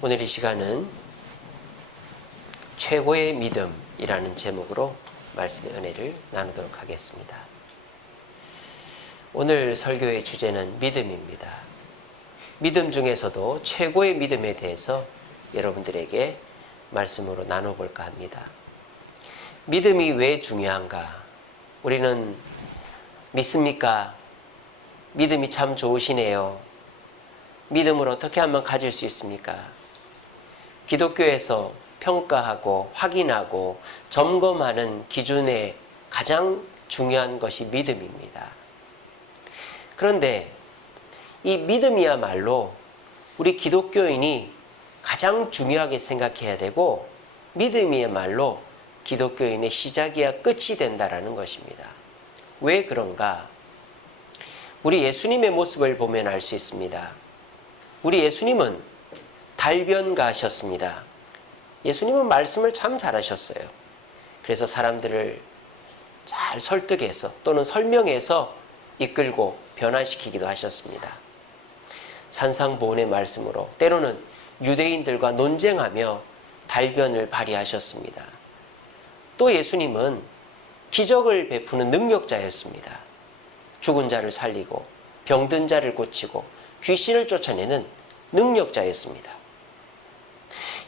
오늘 이 시간은 최고의 믿음이라는 제목으로 말씀의 은혜를 나누도록 하겠습니다. 오늘 설교의 주제는 믿음입니다. 믿음 중에서도 최고의 믿음에 대해서 여러분들에게 말씀으로 나눠볼까 합니다. 믿음이 왜 중요한가? 우리는 믿습니까? 믿음이 참 좋으시네요. 믿음을 어떻게 하면 가질 수 있습니까? 기독교에서 평가하고 확인하고 점검하는 기준의 가장 중요한 것이 믿음입니다. 그런데 이 믿음이야말로 우리 기독교인이 가장 중요하게 생각해야 되고 믿음이야말로 기독교인의 시작이야 끝이 된다라는 것입니다. 왜 그런가? 우리 예수님의 모습을 보면 알 수 있습니다. 우리 예수님은 달변가셨습니다. 예수님은 말씀을 참 잘하셨어요. 그래서 사람들을 잘 설득해서 또는 설명해서 이끌고 변화시키기도 하셨습니다. 산상보훈의 말씀으로 때로는 유대인들과 논쟁하며 달변을 발휘하셨습니다. 또 예수님은 기적을 베푸는 능력자였습니다. 죽은 자를 살리고 병든 자를 고치고 귀신을 쫓아내는 능력자였습니다.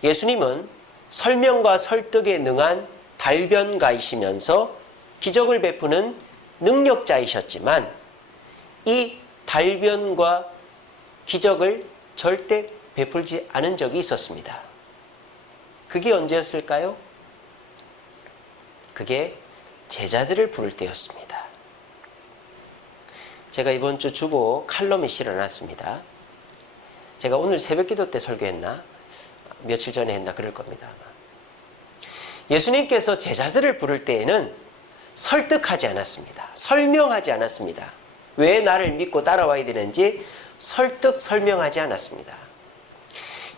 예수님은 설명과 설득에 능한 달변가이시면서 기적을 베푸는 능력자이셨지만 이 달변과 기적을 절대 베풀지 않은 적이 있었습니다. 그게 언제였을까요? 그게 제자들을 부를 때였습니다. 제가 이번 주 주보 칼럼에 실어놨습니다. 제가 오늘 새벽기도 때 설교했나? 며칠 전에 했나? 그럴 겁니다. 예수님께서 제자들을 부를 때에는 설득하지 않았습니다. 설명하지 않았습니다. 왜 나를 믿고 따라와야 되는지 설명하지 않았습니다.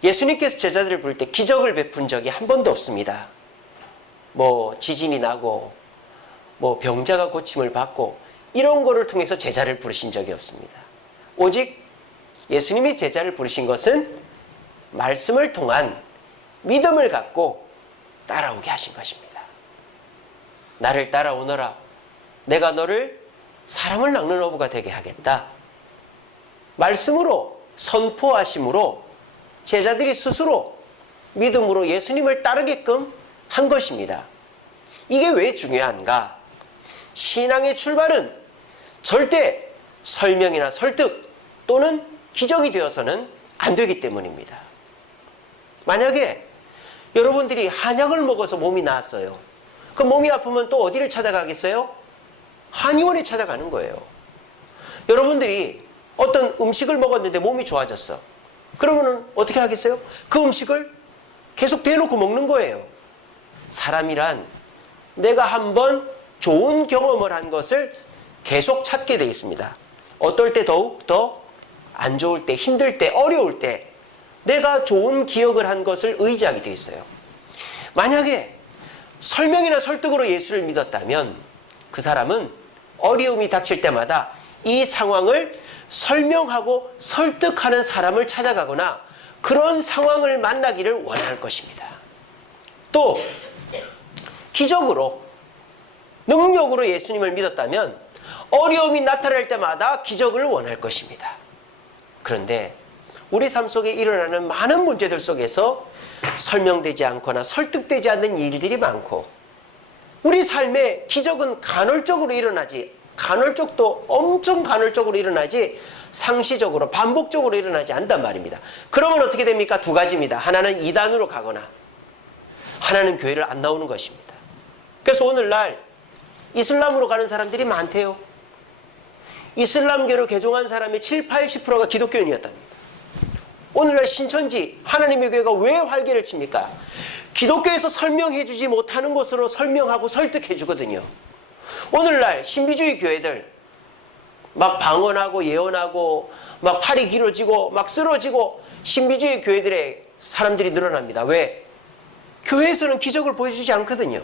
예수님께서 제자들을 부를 때 기적을 베푼 적이 한 번도 없습니다. 지진이 나고 병자가 고침을 받고 이런 거를 통해서 제자를 부르신 적이 없습니다. 오직 예수님이 제자를 부르신 것은 말씀을 통한 믿음을 갖고 따라오게 하신 것입니다. 나를 따라오너라. 내가 너를 사람을 낚는 어부가 되게 하겠다. 말씀으로 선포하심으로 제자들이 스스로 믿음으로 예수님을 따르게끔 한 것입니다. 이게 왜 중요한가? 신앙의 출발은 절대 설명이나 설득 또는 기적이 되어서는 안 되기 때문입니다. 만약에 여러분들이 한약을 먹어서 몸이 나았어요. 그 몸이 아프면 또 어디를 찾아가겠어요? 한의원에 찾아가는 거예요. 여러분들이 어떤 음식을 먹었는데 몸이 좋아졌어. 그러면 어떻게 하겠어요? 그 음식을 계속 대놓고 먹는 거예요. 사람이란 내가 한번 좋은 경험을 한 것을 계속 찾게 되어 있습니다. 어떨 때 더욱 더 안 좋을 때, 힘들 때, 어려울 때 내가 좋은 기억을 한 것을 의지하게 되어 있어요. 만약에 설명이나 설득으로 예수를 믿었다면 그 사람은 어려움이 닥칠 때마다 이 상황을 설명하고 설득하는 사람을 찾아가거나 그런 상황을 만나기를 원할 것입니다. 또 기적으로 능력으로 예수님을 믿었다면 어려움이 나타날 때마다 기적을 원할 것입니다. 그런데 우리 삶 속에 일어나는 많은 문제들 속에서 설명되지 않거나 설득되지 않는 일들이 많고 우리 삶에 기적은 간헐적으로 일어나지 간헐적도 엄청 간헐적으로 일어나지 상시적으로 반복적으로 일어나지 않단 말입니다. 그러면 어떻게 됩니까? 두 가지입니다. 하나는 이단으로 가거나 하나는 교회를 안 나오는 것입니다. 그래서 오늘날 이슬람으로 가는 사람들이 많대요. 이슬람교로 개종한 사람의 7, 80%가 기독교인이었답니다. 오늘날 신천지 하나님의 교회가 왜 활개를 칩니까? 기독교에서 설명해 주지 못하는 것으로 설명하고 설득해 주거든요. 오늘날 신비주의 교회들 막 방언하고 예언하고 막 팔이 길어지고 막 쓰러지고 신비주의 교회들의 사람들이 늘어납니다. 왜? 교회에서는 기적을 보여주지 않거든요.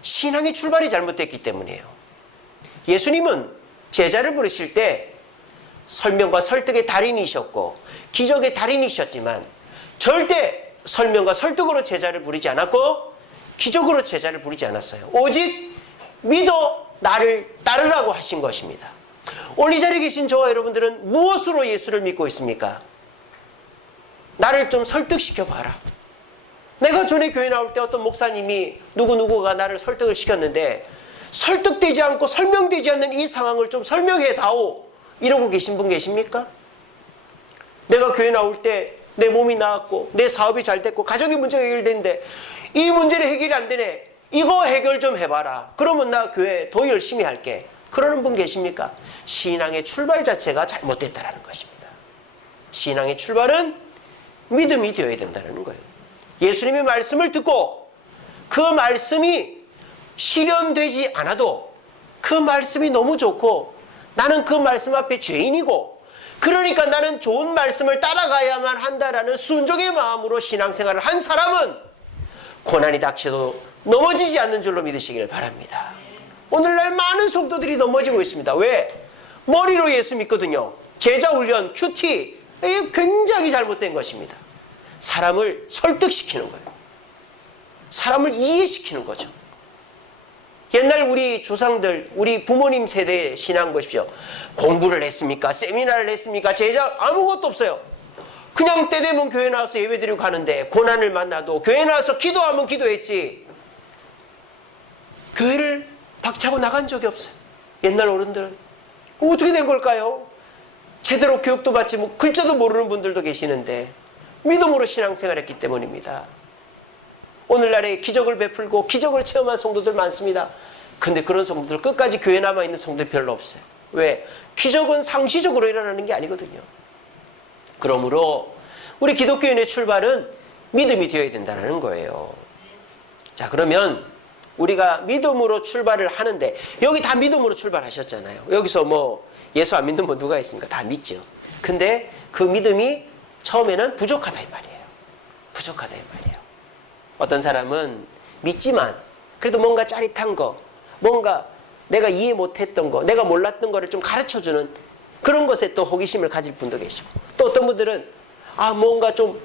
신앙의 출발이 잘못됐기 때문이에요. 예수님은 제자를 부르실 때 설명과 설득의 달인이셨고 기적의 달인이셨지만 절대 설명과 설득으로 제자를 부리지 않았고 기적으로 제자를 부리지 않았어요. 오직 믿어 나를 따르라고 하신 것입니다. 오늘 이 자리에 계신 저와 여러분들은 무엇으로 예수를 믿고 있습니까? 나를 좀 설득시켜 봐라. 내가 전에 교회 나올 때 어떤 목사님이 누구누구가 나를 설득을 시켰는데 설득되지 않고 설명되지 않는 이 상황을 좀 설명해 다오, 이러고 계신 분 계십니까? 내가 교회 나올 때 내 몸이 나았고 내 사업이 잘 됐고 가정의 문제가 해결됐는데 이 문제는 해결이 안 되네, 이거 해결 좀 해봐라. 그러면 나 교회 더 열심히 할게. 그러는 분 계십니까? 신앙의 출발 자체가 잘못됐다는 것입니다. 신앙의 출발은 믿음이 되어야 된다는 거예요. 예수님의 말씀을 듣고 그 말씀이 실현되지 않아도 그 말씀이 너무 좋고 나는 그 말씀 앞에 죄인이고 그러니까 나는 좋은 말씀을 따라가야만 한다라는 순종의 마음으로 신앙생활을 한 사람은 고난이 닥쳐도 넘어지지 않는 줄로 믿으시길 바랍니다. 오늘날 많은 성도들이 넘어지고 있습니다. 왜? 머리로 예수 믿거든요. 제자훈련, 큐티, 이게 굉장히 잘못된 것입니다. 사람을 설득시키는 거예요. 사람을 이해시키는 거죠. 옛날 우리 조상들, 우리 부모님 세대의 신앙 보십시오. 공부를 했습니까? 세미나를 했습니까? 제자 아무것도 없어요. 그냥 때 되면 교회 나와서 예배드리고 가는데 고난을 만나도 교회 나와서 기도하면 기도했지 교회를 박차고 나간 적이 없어요. 옛날 어른들은. 어떻게 된 걸까요? 제대로 교육도 받지 뭐 글자도 모르는 분들도 계시는데 믿음으로 신앙생활했기 때문입니다. 오늘날에 기적을 베풀고 기적을 체험한 성도들 많습니다. 근데 그런 성도들 끝까지 교회에 남아있는 성도들 별로 없어요. 왜? 기적은 상시적으로 일어나는 게 아니거든요. 그러므로 우리 기독교인의 출발은 믿음이 되어야 된다는 거예요. 자, 그러면 우리가 믿음으로 출발을 하는데 여기 다 믿음으로 출발하셨잖아요. 여기서 뭐 예수 안 믿는 분 누가 있습니까? 다 믿죠. 근데 그 믿음이 처음에는 부족하다 이 말이에요. 부족하다 이 말이에요. 어떤 사람은 믿지만 그래도 뭔가 짜릿한 거, 뭔가 내가 이해 못했던 거, 내가 몰랐던 거를 좀 가르쳐주는 그런 것에 또 호기심을 가질 분도 계시고, 또 어떤 분들은 뭔가 좀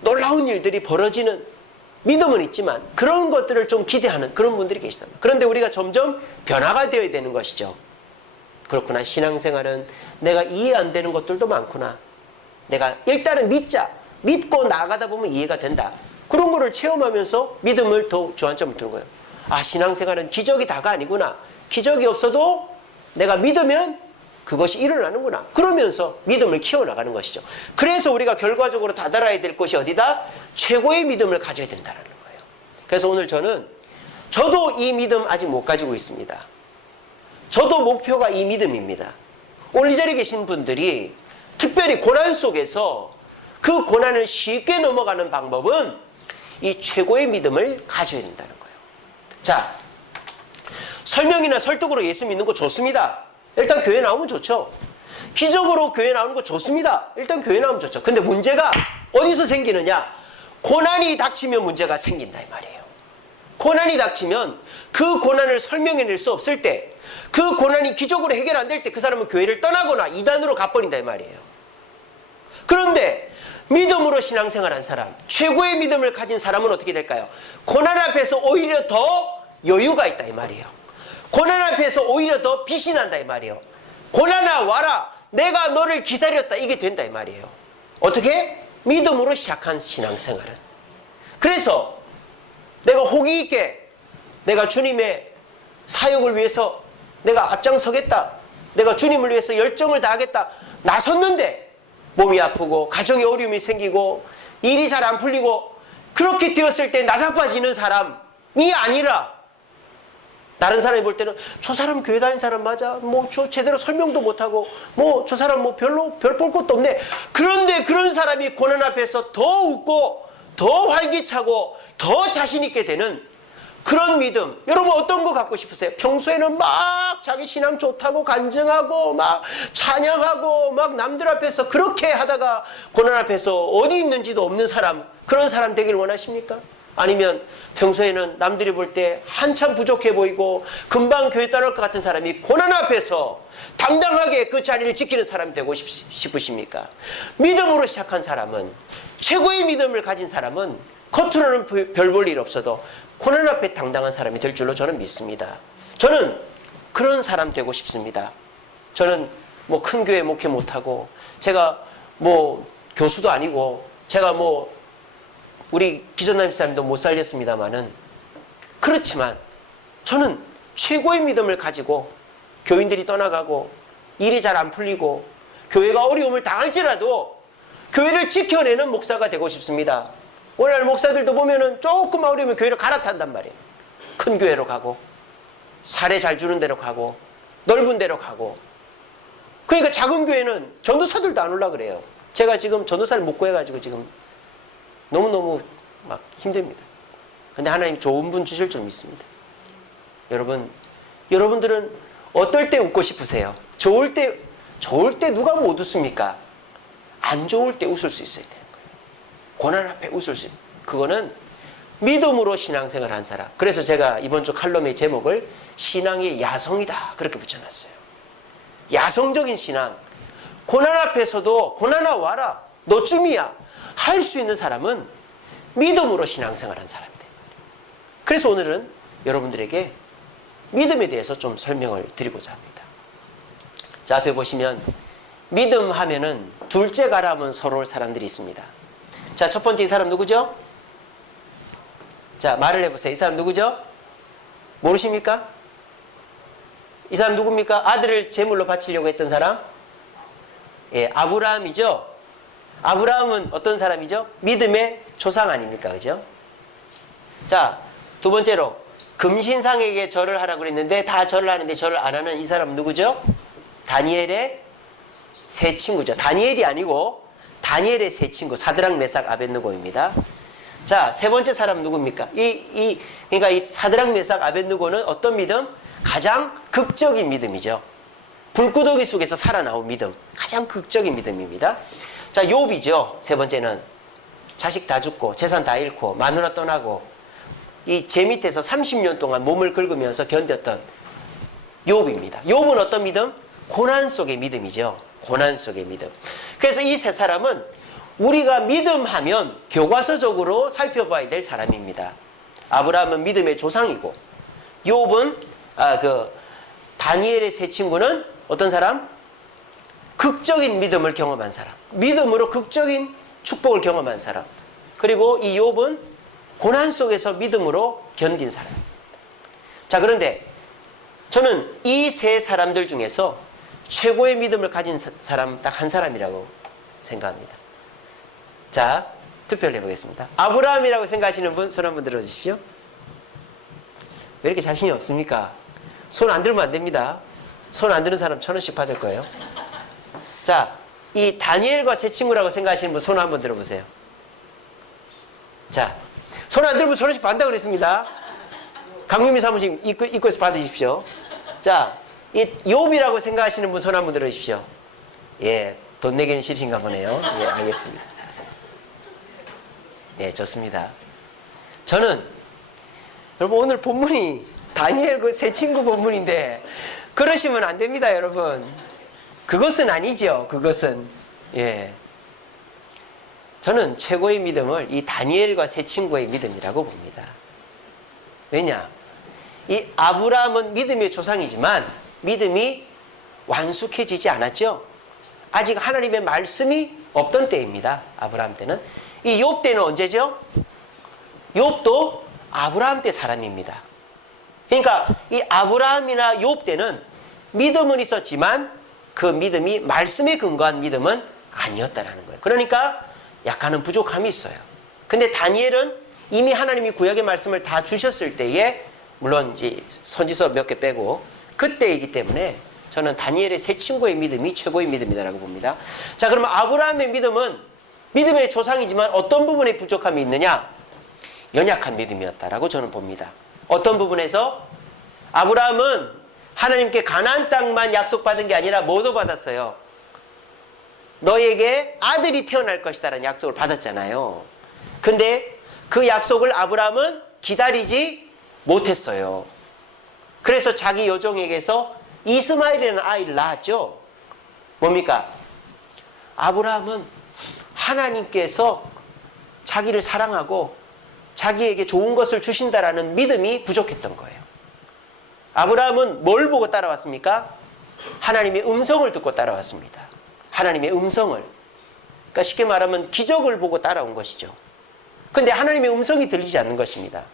놀라운 일들이 벌어지는 믿음은 있지만 그런 것들을 좀 기대하는 그런 분들이 계시다. 그런데 우리가 점점 변화가 되어야 되는 것이죠. 그렇구나, 신앙생활은 내가 이해 안 되는 것들도 많구나. 내가 일단은 믿고 나아가다 보면 이해가 된다. 그런 거를 체험하면서 믿음을 더 주안점을 두는 거예요. 신앙생활은 기적이 다가 아니구나. 기적이 없어도 내가 믿으면 그것이 일어나는구나. 그러면서 믿음을 키워나가는 것이죠. 그래서 우리가 결과적으로 다다라야 될 것이 어디다? 최고의 믿음을 가져야 된다는 거예요. 그래서 오늘 저도 이 믿음 아직 못 가지고 있습니다. 저도 목표가 이 믿음입니다. 오늘 이 자리에 계신 분들이 특별히 고난 속에서 그 고난을 쉽게 넘어가는 방법은 이 최고의 믿음을 가져야 된다는 거예요. 자, 설명이나 설득으로 예수 믿는 거 좋습니다. 일단 교회 나오면 좋죠. 기적으로 교회 나오는 거 좋습니다. 일단 교회 나오면 좋죠. 근데 문제가 어디서 생기느냐? 고난이 닥치면 문제가 생긴다 이 말이에요. 고난이 닥치면 그 고난을 설명해낼 수 없을 때, 그 고난이 기적으로 해결 안 될 때 그 사람은 교회를 떠나거나 이단으로 가버린다 이 말이에요. 그런데 믿음으로 신앙생활한 사람, 최고의 믿음을 가진 사람은 어떻게 될까요? 고난 앞에서 오히려 더 여유가 있다 이 말이에요. 고난 앞에서 오히려 더 빛이 난다 이 말이에요. 고난아 와라, 내가 너를 기다렸다, 이게 된다 이 말이에요. 어떻게? 믿음으로 시작한 신앙생활은. 그래서 내가 호기 있게 내가 주님의 사역을 위해서 내가 앞장서겠다, 내가 주님을 위해서 열정을 다하겠다 나섰는데 몸이 아프고 가정에 어려움이 생기고 일이 잘 안 풀리고 그렇게 되었을 때 나자빠지는 사람이 아니라 다른 사람이 볼 때는 저 사람 교회 다니는 사람 맞아, 뭐 저 제대로 설명도 못하고 뭐 저 사람 뭐 별로 별 볼 것도 없네. 그런데 그런 사람이 고난 앞에서 더 웃고 더 활기차고 더 자신 있게 되는 그런 믿음. 여러분 어떤 거 갖고 싶으세요? 평소에는 막 자기 신앙 좋다고 간증하고 막 찬양하고 막 남들 앞에서 그렇게 하다가 고난 앞에서 어디 있는지도 없는 사람, 그런 사람 되길 원하십니까? 아니면 평소에는 남들이 볼 때 한참 부족해 보이고 금방 교회 떠날 것 같은 사람이 고난 앞에서 당당하게 그 자리를 지키는 사람이 되고 싶으십니까? 믿음으로 시작한 사람은, 최고의 믿음을 가진 사람은 겉으로는 별 볼 일 없어도 고난 앞에 당당한 사람이 될 줄로 저는 믿습니다. 저는 그런 사람 되고 싶습니다. 저는 뭐 큰 교회 목회 못하고, 제가 뭐 교수도 아니고, 제가 뭐 우리 기존남 집사님도 못 살렸습니다만은, 그렇지만 저는 최고의 믿음을 가지고 교인들이 떠나가고 일이 잘 안 풀리고 교회가 어려움을 당할지라도 교회를 지켜내는 목사가 되고 싶습니다. 오늘날 목사들도 보면은 조금 어려우면 교회를 갈아탄단 말이에요. 큰 교회로 가고, 사례 잘 주는 데로 가고, 넓은 데로 가고. 그러니까 작은 교회는 전도사들도 안 올라 그래요. 제가 지금 전도사를 못 구해가지고 지금 너무너무 막 힘듭니다. 근데 하나님 좋은 분 주실 줄 믿습니다. 여러분들은 어떨 때 웃고 싶으세요? 좋을 때 누가 못 웃습니까? 안 좋을 때 웃을 수 있어야 되는 거예요. 고난 앞에 웃을 수 있는, 그거는 믿음으로 신앙생활을 한 사람. 그래서 제가 이번 주 칼럼의 제목을 신앙의 야성이다 그렇게 붙여놨어요. 야성적인 신앙. 고난 앞에서도 고난아 와라, 너쯤이야 할 수 있는 사람은 믿음으로 신앙생활한 사람이에요. 그래서 오늘은 여러분들에게 믿음에 대해서 좀 설명을 드리고자 합니다. 자, 앞에 보시면 믿음 하면은 둘째 가라면 서러울 사람들이 있습니다. 자, 첫 번째 이 사람 누구죠? 자, 말을 해보세요. 이 사람 누구죠? 모르십니까? 이 사람 누굽니까? 아들을 제물로 바치려고 했던 사람? 예, 아브라함이죠. 아브라함은 어떤 사람이죠? 믿음의 조상 아닙니까? 그죠? 자, 두 번째로 금신상에게 절을 하라고 그랬는데 다 절을 하는데 절을 안 하는 이 사람 누구죠? 다니엘의 세 친구죠. 다니엘이 아니고 다니엘의 세 친구, 사드락 메삭 아벳느고입니다. 자, 세 번째 사람 누굽니까? 그러니까 이 사드락 메삭 아벳느고는 어떤 믿음? 가장 극적인 믿음이죠. 불구더기 속에서 살아나온 믿음, 가장 극적인 믿음입니다. 자, 욥이죠. 세 번째는 자식 다 죽고 재산 다 잃고 마누라 떠나고 이 제 밑에서 30년 동안 몸을 긁으면서 견뎠던 욥입니다. 욥은 어떤 믿음? 고난 속의 믿음이죠. 고난 속의 믿음. 그래서 이 세 사람은 우리가 믿음하면 교과서적으로 살펴봐야 될 사람입니다. 아브라함은 믿음의 조상이고, 욥은 다니엘의 세 친구는 어떤 사람? 극적인 믿음을 경험한 사람. 믿음으로 극적인 축복을 경험한 사람. 그리고 이 욥은 고난 속에서 믿음으로 견딘 사람. 자, 그런데 저는 이 세 사람들 중에서 최고의 믿음을 가진 사람 딱 한 사람이라고 생각합니다. 자, 투표를 해보겠습니다. 아브라함이라고 생각하시는 분 손 한번 들어주십시오. 왜 이렇게 자신이 없습니까? 손 안 들면 안 됩니다. 손 안 드는 사람 1,000원씩 받을 거예요. 자, 이 다니엘과 세 친구라고 생각하시는 분 손 한번 들어보세요. 자, 손 안 들면 1,000원씩 받는다고 그랬습니다. 강유미 사무실 입구에서 받으십시오. 자, 이 욥이라고 생각하시는 분 손 한번 들어주십시오. 예, 돈 내기는 싫으신가 보네요. 예, 알겠습니다. 예, 좋습니다. 저는 여러분 오늘 본문이 다니엘 그 세 친구 본문인데 그러시면 안 됩니다, 여러분. 그것은 아니죠. 그것은. 예. 저는 최고의 믿음을 이 다니엘과 세 친구의 믿음이라고 봅니다. 왜냐? 이 아브라함은 믿음의 조상이지만 믿음이 완숙해지지 않았죠. 아직 하나님의 말씀이 없던 때입니다. 아브라함 때는. 이 욥 때는 언제죠? 욥도 아브라함 때 사람입니다. 그러니까 이 아브라함이나 욥 때는 믿음은 있었지만 그 믿음이 말씀에 근거한 믿음은 아니었다라는 거예요. 그러니까 약간은 부족함이 있어요. 근데 다니엘은 이미 하나님이 구약의 말씀을 다 주셨을 때에, 물론 이제 선지서 몇 개 빼고 그때이기 때문에 저는 다니엘의 세 친구의 믿음이 최고의 믿음이다라고 봅니다. 자, 그러면 아브라함의 믿음은 믿음의 조상이지만 어떤 부분에 부족함이 있느냐? 연약한 믿음이었다라고 저는 봅니다. 어떤 부분에서? 아브라함은 하나님께 가나안 땅만 약속받은 게 아니라 뭐도 받았어요? 너에게 아들이 태어날 것이다라는 약속을 받았잖아요. 근데 그 약속을 아브라함은 기다리지 못했어요. 그래서 자기 여종에게서 이스마엘이라는 아이를 낳았죠. 뭡니까? 아브라함은 하나님께서 자기를 사랑하고 자기에게 좋은 것을 주신다라는 믿음이 부족했던 거예요. 아브라함은 뭘 보고 따라왔습니까? 하나님의 음성을 듣고 따라왔습니다. 하나님의 음성을. 그러니까 쉽게 말하면 기적을 보고 따라온 것이죠. 근데 하나님의 음성이 들리지 않는 것입니다.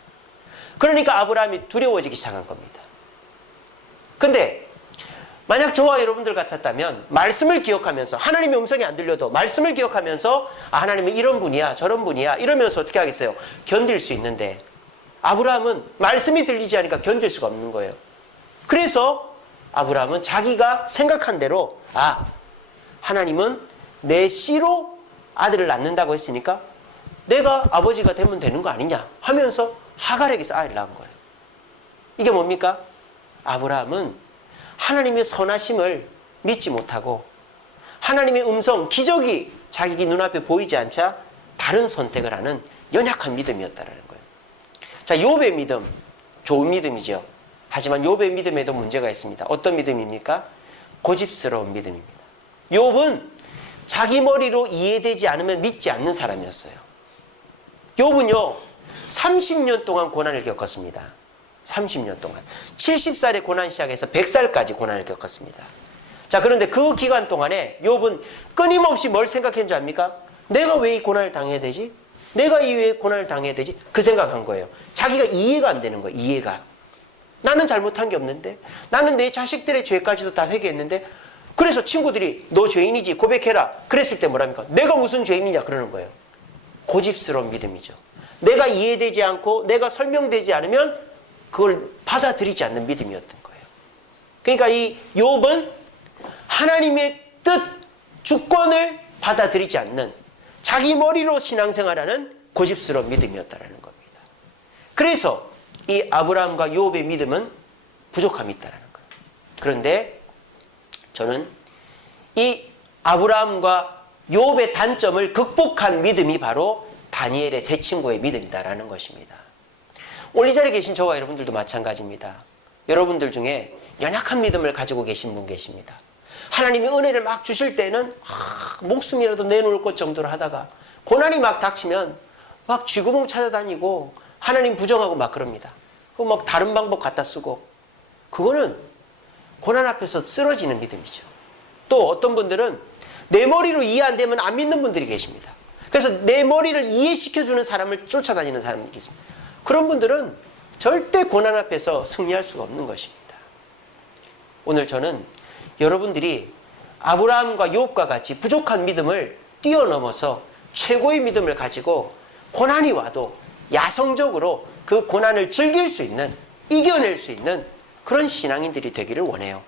그러니까 아브라함이 두려워지기 시작한 겁니다. 근데 만약 저와 여러분들 같았다면 말씀을 기억하면서, 하나님의 음성이 안 들려도 말씀을 기억하면서 하나님은 이런 분이야 저런 분이야 이러면서 어떻게 하겠어요? 견딜 수 있는데 아브라함은 말씀이 들리지 않으니까 견딜 수가 없는 거예요. 그래서 아브라함은 자기가 생각한 대로 하나님은 내 씨로 아들을 낳는다고 했으니까 내가 아버지가 되면 되는 거 아니냐 하면서 하갈에게서 아이를 낳은 거예요. 이게 뭡니까? 아브라함은 하나님의 선하심을 믿지 못하고 하나님의 음성, 기적이 자기 눈앞에 보이지 않자 다른 선택을 하는 연약한 믿음이었다는 거예요. 자, 욥의 믿음, 좋은 믿음이죠. 하지만 욥의 믿음에도 문제가 있습니다. 어떤 믿음입니까? 고집스러운 믿음입니다. 욥은 자기 머리로 이해되지 않으면 믿지 않는 사람이었어요. 욥은요 30년 동안 고난을 겪었습니다. 30년 동안 70살에 고난 시작해서 100살까지 고난을 겪었습니다. 자, 그런데 그 기간 동안에 욥은 끊임없이 뭘 생각했는 줄 압니까? 내가 왜 이 고난을 당해야 되지? 내가 왜 고난을 당해야 되지? 그 생각한 거예요. 자기가 이해가 안 되는 거예요. 이해가. 나는 잘못한 게 없는데, 나는 내 자식들의 죄까지도 다 회개했는데, 그래서 친구들이 너 죄인이지 고백해라 그랬을 때 뭐랍니까? 내가 무슨 죄인이냐 그러는 거예요. 고집스러운 믿음이죠. 내가 이해되지 않고 내가 설명되지 않으면 그걸 받아들이지 않는 믿음이었던 거예요. 그러니까 이 욥은 하나님의 뜻, 주권을 받아들이지 않는 자기 머리로 신앙생활하는 고집스러운 믿음이었다는 겁니다. 그래서 이 아브라함과 욥의 믿음은 부족함이 있다는 거예요. 그런데 저는 이 아브라함과 욥의 단점을 극복한 믿음이 바로 다니엘의 세 친구의 믿음이다라는 것입니다. 오늘 이 자리에 계신 저와 여러분들도 마찬가지입니다. 여러분들 중에 연약한 믿음을 가지고 계신 분 계십니다. 하나님이 은혜를 막 주실 때는 목숨이라도 내놓을 것 정도로 하다가 고난이 막 닥치면 막 쥐구멍 찾아다니고 하나님 부정하고 막 그럽니다. 막 다른 방법 갖다 쓰고, 그거는 고난 앞에서 쓰러지는 믿음이죠. 또 어떤 분들은 내 머리로 이해 안 되면 안 믿는 분들이 계십니다. 그래서 내 머리를 이해시켜주는 사람을 쫓아다니는 사람이 있습니다. 그런 분들은 절대 고난 앞에서 승리할 수가 없는 것입니다. 오늘 저는 여러분들이 아브라함과 욥과 같이 부족한 믿음을 뛰어넘어서 최고의 믿음을 가지고 고난이 와도 야성적으로 그 고난을 즐길 수 있는, 이겨낼 수 있는 그런 신앙인들이 되기를 원해요.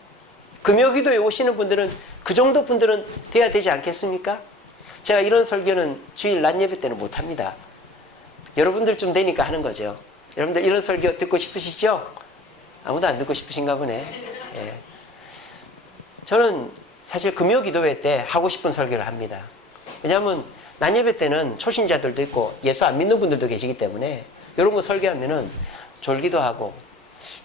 금요기도에 오시는 분들은 그 정도 분들은 돼야 되지 않겠습니까? 제가 이런 설교는 주일 낮 예배 때는 못합니다. 여러분들 좀 되니까 하는 거죠. 여러분들 이런 설교 듣고 싶으시죠? 아무도 안 듣고 싶으신가 보네. 예. 저는 사실 금요기도회 때 하고 싶은 설교를 합니다. 왜냐하면 낮 예배 때는 초신자들도 있고 예수 안 믿는 분들도 계시기 때문에 이런 거 설교하면은 졸기도 하고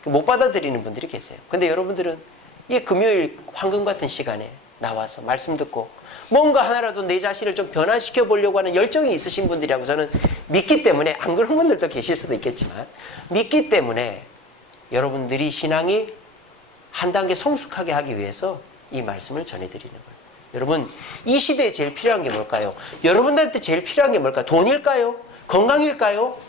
못 받아들이는 분들이 계세요. 근데 여러분들은 이 금요일 황금 같은 시간에 나와서 말씀 듣고 뭔가 하나라도 내 자신을 좀 변화시켜 보려고 하는 열정이 있으신 분들이라고 저는 믿기 때문에, 안 그런 분들도 계실 수도 있겠지만 믿기 때문에 여러분들이 신앙이 한 단계 성숙하게 하기 위해서 이 말씀을 전해드리는 거예요. 여러분, 이 시대에 제일 필요한 게 뭘까요? 여러분들한테 제일 필요한 게 뭘까요? 돈일까요? 건강일까요?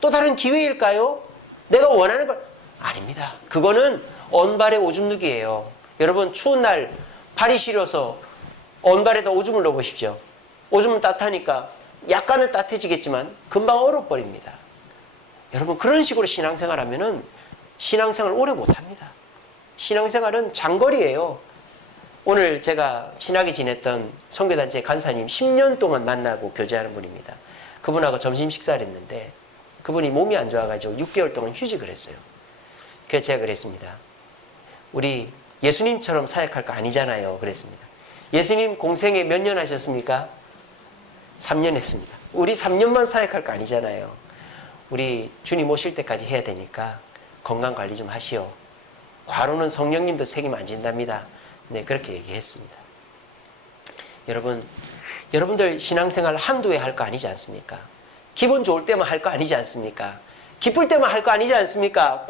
또 다른 기회일까요? 내가 원하는 걸? 아닙니다. 그거는 언발의 오줌 누기예요. 여러분, 추운 날 발이 시려서 언발에다 오줌을 넣어보십시오. 오줌은 따뜻하니까 약간은 따뜻해지겠지만 금방 얼어버립니다. 여러분, 그런 식으로 신앙생활 하면은 신앙생활 오래 못합니다. 신앙생활은 장거리예요. 오늘 제가 친하게 지냈던 선교단체 간사님 10년 동안 만나고 교제하는 분입니다. 그분하고 점심 식사를 했는데 그분이 몸이 안 좋아가지고 6개월 동안 휴직을 했어요. 그래서 제가 그랬습니다. 우리 예수님처럼 사역할 거 아니잖아요. 그랬습니다. 예수님 공생에 몇 년 하셨습니까? 3년 했습니다. 우리 3년만 사역할 거 아니잖아요. 우리 주님 오실 때까지 해야 되니까 건강 관리 좀 하시오. 과로는 성령님도 책임 안 진답니다. 네, 그렇게 얘기했습니다. 여러분들 신앙생활 한두 해 할 거 아니지 않습니까? 기분 좋을 때만 할 거 아니지 않습니까? 기쁠 때만 할 거 아니지 않습니까?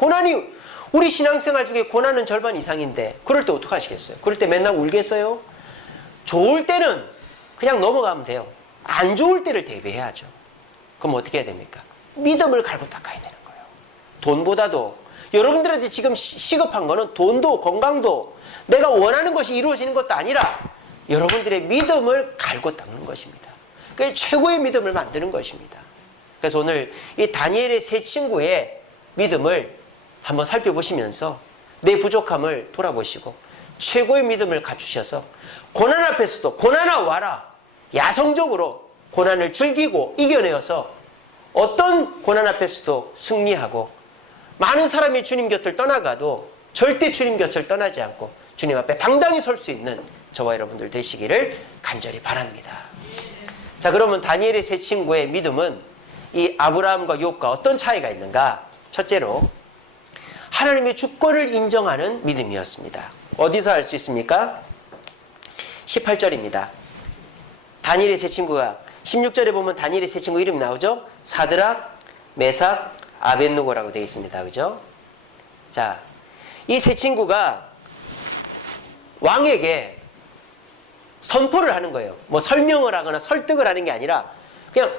우리 신앙생활 중에 고난은 절반 이상인데 그럴 때 어떻게 하시겠어요? 그럴 때 맨날 울겠어요? 좋을 때는 그냥 넘어가면 돼요. 안 좋을 때를 대비해야죠. 그럼 어떻게 해야 됩니까? 믿음을 갈고 닦아야 되는 거예요. 돈보다도 여러분들한테 지금 시급한 거는 돈도 건강도 내가 원하는 것이 이루어지는 것도 아니라 여러분들의 믿음을 갈고 닦는 것입니다. 그게 최고의 믿음을 만드는 것입니다. 그래서 오늘 이 다니엘의 세 친구의 믿음을 한번 살펴보시면서 내 부족함을 돌아보시고 최고의 믿음을 갖추셔서 고난 앞에서도 고난아 와라 야성적으로 고난을 즐기고 이겨내어서 어떤 고난 앞에서도 승리하고 많은 사람이 주님 곁을 떠나가도 절대 주님 곁을 떠나지 않고 주님 앞에 당당히 설 수 있는 저와 여러분들 되시기를 간절히 바랍니다. 자, 그러면 다니엘의 세 친구의 믿음은 이 아브라함과 욥과 어떤 차이가 있는가? 첫째로 하나님의 주권을 인정하는 믿음이었습니다. 어디서 알 수 있습니까? 18절입니다. 다니엘의 세 친구가 16절에 보면 다니엘의 세 친구 이름이 나오죠? 사드락, 메삭, 아벳느고라고 되어 있습니다. 그죠? 자, 이 세 친구가 왕에게 선포를 하는 거예요. 뭐 설명을 하거나 설득을 하는 게 아니라 그냥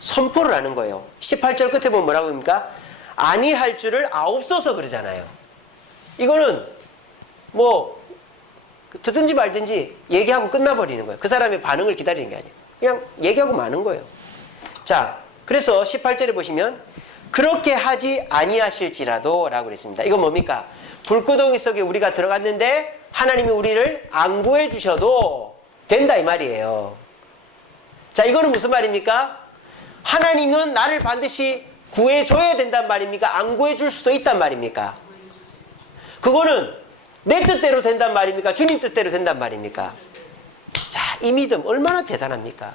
선포를 하는 거예요. 18절 끝에 보면 뭐라고 합니까? 아니할 줄을 아옵소서 그러잖아요. 이거는 뭐 듣든지 말든지 얘기하고 끝나버리는 거예요. 그 사람의 반응을 기다리는 게 아니에요. 그냥 얘기하고 마는 거예요. 자, 그래서 18절에 보시면 그렇게 하지 아니하실지라도 라고 그랬습니다. 이건 뭡니까? 불구덩이 속에 우리가 들어갔는데 하나님이 우리를 안 구해 주셔도 된다 이 말이에요. 자, 이거는 무슨 말입니까? 하나님은 나를 반드시 구해줘야 된단 말입니까? 안 구해줄 수도 있단 말입니까? 그거는 내 뜻대로 된단 말입니까? 주님 뜻대로 된단 말입니까? 자, 이 믿음 얼마나 대단합니까?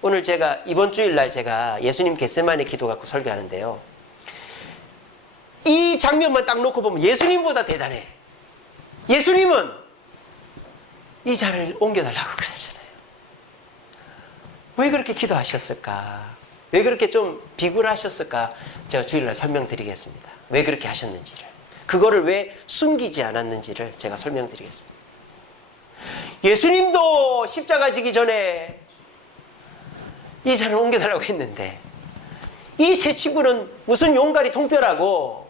오늘 이번 주일날 제가 예수님 겟세마네 기도 갖고 설교하는데요. 이 장면만 딱 놓고 보면 예수님보다 대단해. 예수님은 이 잔을 옮겨달라고 그러잖아요. 왜 그렇게 기도하셨을까? 왜 그렇게 좀 비굴하셨을까? 제가 주일날 설명드리겠습니다. 왜 그렇게 하셨는지를. 그거를 왜 숨기지 않았는지를 제가 설명드리겠습니다. 예수님도 십자가 지기 전에 이 잔을 옮겨달라고 했는데 이 세 친구는 무슨 용가리 통뼈라고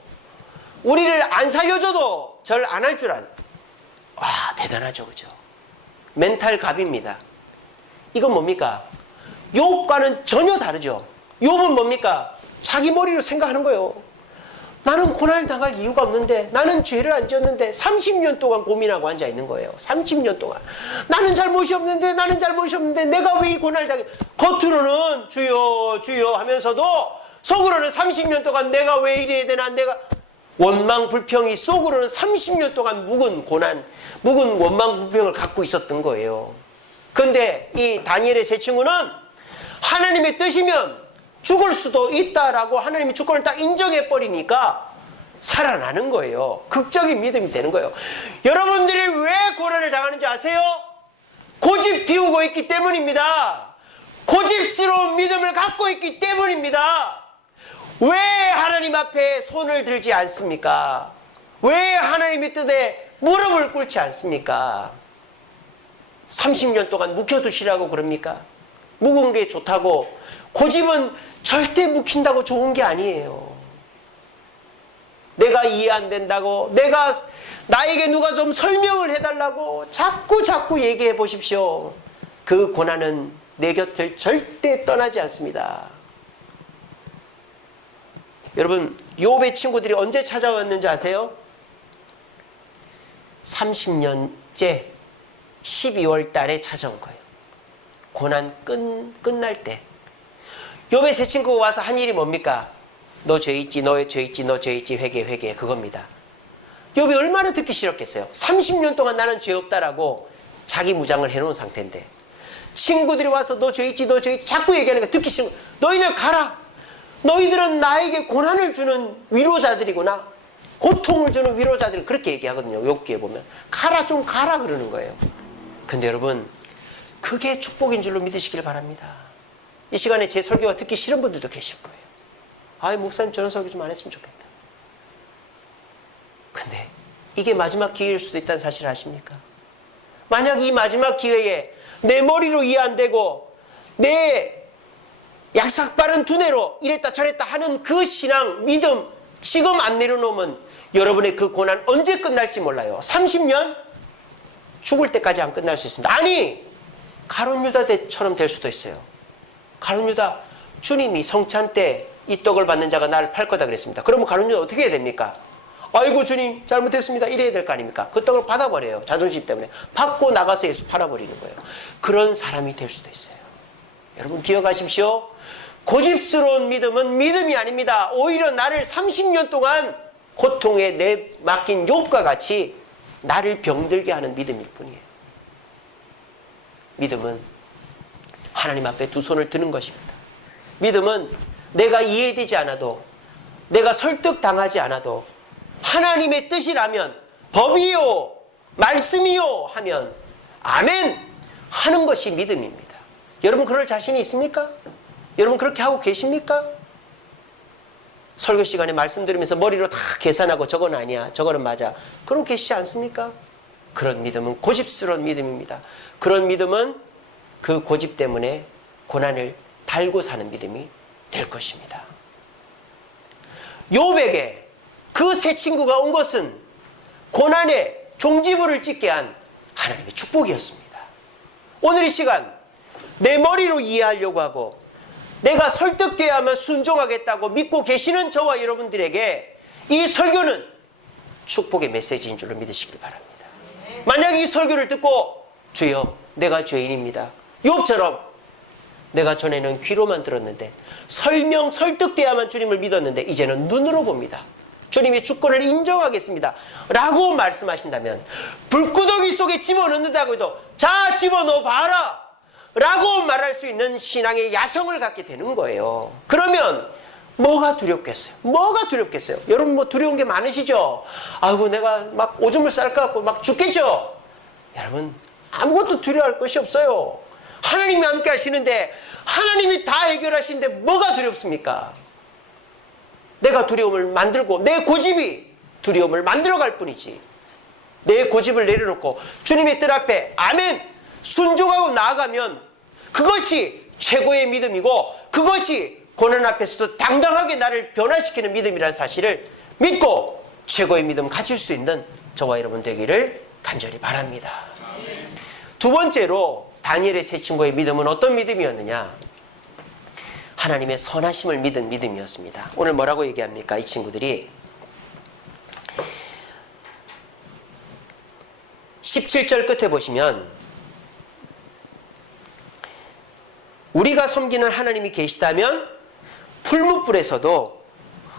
우리를 안 살려줘도 절 안 할 줄 아는. 와, 대단하죠, 그죠? 멘탈 갑입니다. 이건 뭡니까? 욥과는 전혀 다르죠. 욥은 뭡니까? 자기 머리로 생각하는 거예요. 나는 고난을 당할 이유가 없는데, 나는 죄를 안 지었는데 30년 동안 고민하고 앉아 있는 거예요. 30년 동안 나는 잘못이 없는데 내가 왜 이 고난을 당해? 겉으로는 주여 주여 하면서도 속으로는 30년 동안 내가 왜 이래야 되나, 내가 원망 불평이 속으로는 30년 동안 묵은 원망 불평을 갖고 있었던 거예요. 그런데 이 다니엘의 세 친구는 하나님의 뜻이면 죽을 수도 있다라고 하나님의 주권을 딱 인정해버리니까 살아나는 거예요. 극적인 믿음이 되는 거예요. 여러분들이 왜 고난을 당하는지 아세요? 고집 피우고 있기 때문입니다. 고집스러운 믿음을 갖고 있기 때문입니다. 왜 하나님 앞에 손을 들지 않습니까? 왜 하나님의 뜻에 무릎을 꿇지 않습니까? 30년 동안 묵혀두시라고 그럽니까? 묵은 게 좋다고. 고집은 절대 묵힌다고 좋은 게 아니에요. 내가 이해 안 된다고, 나에게 누가 좀 설명을 해달라고 자꾸 얘기해 보십시오. 그 고난은 내 곁을 절대 떠나지 않습니다. 여러분, 욥의 친구들이 언제 찾아왔는지 아세요? 30년째 12월 달에 찾아온 거예요. 고난 끝날 때. 욥의 세 친구가 와서 한 일이 뭡니까? 너 죄 있지, 너의 죄 있지, 너 죄 있지, 회개, 그겁니다. 욥이 얼마나 듣기 싫었겠어요? 30년 동안 나는 죄 없다라고 자기 무장을 해놓은 상태인데 친구들이 와서 너 죄 있지, 너 죄 있지 자꾸 얘기하니까 듣기 싫은 거예요. 너희들 가라. 너희들은 나에게 고난을 주는 위로자들이구나. 고통을 주는 위로자들, 그렇게 얘기하거든요. 욥기에 보면 가라, 좀 가라 그러는 거예요. 근데 여러분, 그게 축복인 줄로 믿으시길 바랍니다. 이 시간에 제 설교가 듣기 싫은 분들도 계실 거예요. 아이, 목사님 저런 설교 좀 안 했으면 좋겠다. 근데 이게 마지막 기회일 수도 있다는 사실 아십니까? 만약 이 마지막 기회에 내 머리로 이해 안 되고 내 약삭 빠른 두뇌로 이랬다 저랬다 하는 그 신앙, 믿음 지금 안 내려놓으면 여러분의 그 고난 언제 끝날지 몰라요. 30년? 죽을 때까지 안 끝날 수 있습니다. 아니, 가룟 유다처럼 될 수도 있어요. 가룟 유다, 주님이 성찬 때 이 떡을 받는 자가 나를 팔 거다 그랬습니다. 그러면 가룟 유다 어떻게 해야 됩니까? 아이고 주님 잘못했습니다. 이래야 될 거 아닙니까? 그 떡을 받아버려요. 자존심 때문에. 받고 나가서 예수 팔아버리는 거예요. 그런 사람이 될 수도 있어요. 여러분 기억하십시오. 고집스러운 믿음은 믿음이 아닙니다. 오히려 나를 30년 동안 고통에 내맡긴 욥과 같이 나를 병들게 하는 믿음일 뿐이에요. 믿음은 하나님 앞에 두 손을 드는 것입니다. 믿음은 내가 이해되지 않아도, 내가 설득당하지 않아도 하나님의 뜻이라면, 법이요 말씀이요 하면 아멘 하는 것이 믿음입니다. 여러분 그럴 자신이 있습니까? 여러분 그렇게 하고 계십니까? 설교 시간에 말씀 들으면서 머리로 다 계산하고 저건 아니야, 저거는 맞아, 그러고 계시지 않습니까? 그런 믿음은 고집스러운 믿음입니다. 그런 믿음은 그 고집 때문에 고난을 달고 사는 믿음이 될 것입니다. 욥에게 그 세 친구가 온 것은 고난의 종지부를 찍게 한 하나님의 축복이었습니다. 오늘 이 시간 내 머리로 이해하려고 하고 내가 설득되어야만 순종하겠다고 믿고 계시는 저와 여러분들에게 이 설교는 축복의 메시지인 줄로 믿으시길 바랍니다. 만약 이 설교를 듣고 주여 내가 죄인입니다, 욥처럼 내가 전에는 귀로만 들었는데 설득되어야만 주님을 믿었는데 이제는 눈으로 봅니다, 주님의 주권을 인정하겠습니다 라고 말씀하신다면, 불구덩이 속에 집어넣는다고 해도 자 집어넣어 봐라 라고 말할 수 있는 신앙의 야성을 갖게 되는 거예요. 그러면 뭐가 두렵겠어요? 뭐가 두렵겠어요? 여러분 뭐 두려운 게 많으시죠? 아이고 내가 막 오줌을 쌀 것 같고 막 죽겠죠? 여러분 아무것도 두려워할 것이 없어요. 하나님이 함께 하시는데, 하나님이 다 해결하시는데 뭐가 두렵습니까? 내가 두려움을 만들고 내 고집이 두려움을 만들어갈 뿐이지, 내 고집을 내려놓고 주님의 뜻 앞에 아멘 순종하고 나아가면 그것이 최고의 믿음이고, 그것이 고난 앞에서도 당당하게 나를 변화시키는 믿음이라는 사실을 믿고 최고의 믿음 가질 수 있는 저와 여러분 되기를 간절히 바랍니다. 두 번째로 다니엘의 세 친구의 믿음은 어떤 믿음이었느냐? 하나님의 선하심을 믿은 믿음이었습니다. 오늘 뭐라고 얘기합니까? 이 친구들이 17절 끝에 보시면 우리가 섬기는 하나님이 계시다면 풀무불에서도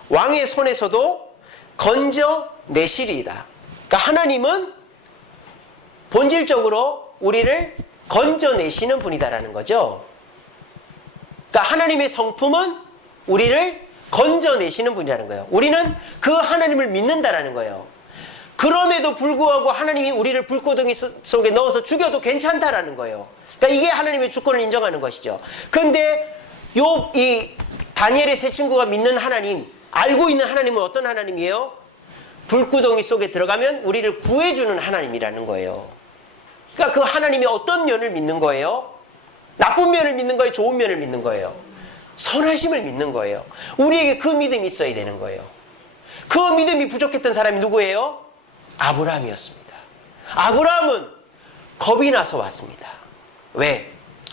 왕의 손에서도 건져내시리이다. 그러니까 하나님은 본질적으로 우리를 건져내시는 분이다라는 거죠. 그러니까 하나님의 성품은 우리를 건져내시는 분이라는 거예요. 우리는 그 하나님을 믿는다라는 거예요. 그럼에도 불구하고 하나님이 우리를 불구덩이 속에 넣어서 죽여도 괜찮다라는 거예요. 그러니까 이게 하나님의 주권을 인정하는 것이죠. 그런데 이 다니엘의 세 친구가 믿는 하나님, 알고 있는 하나님은 어떤 하나님이에요? 불구덩이 속에 들어가면 우리를 구해주는 하나님이라는 거예요. 그러니까 그 하나님이 어떤 면을 믿는 거예요? 나쁜 면을 믿는 거예요? 좋은 면을 믿는 거예요? 선하심을 믿는 거예요. 우리에게 그 믿음이 있어야 되는 거예요. 그 믿음이 부족했던 사람이 누구예요? 아브라함이었습니다. 아브라함은 겁이 나서 왔습니다. 왜?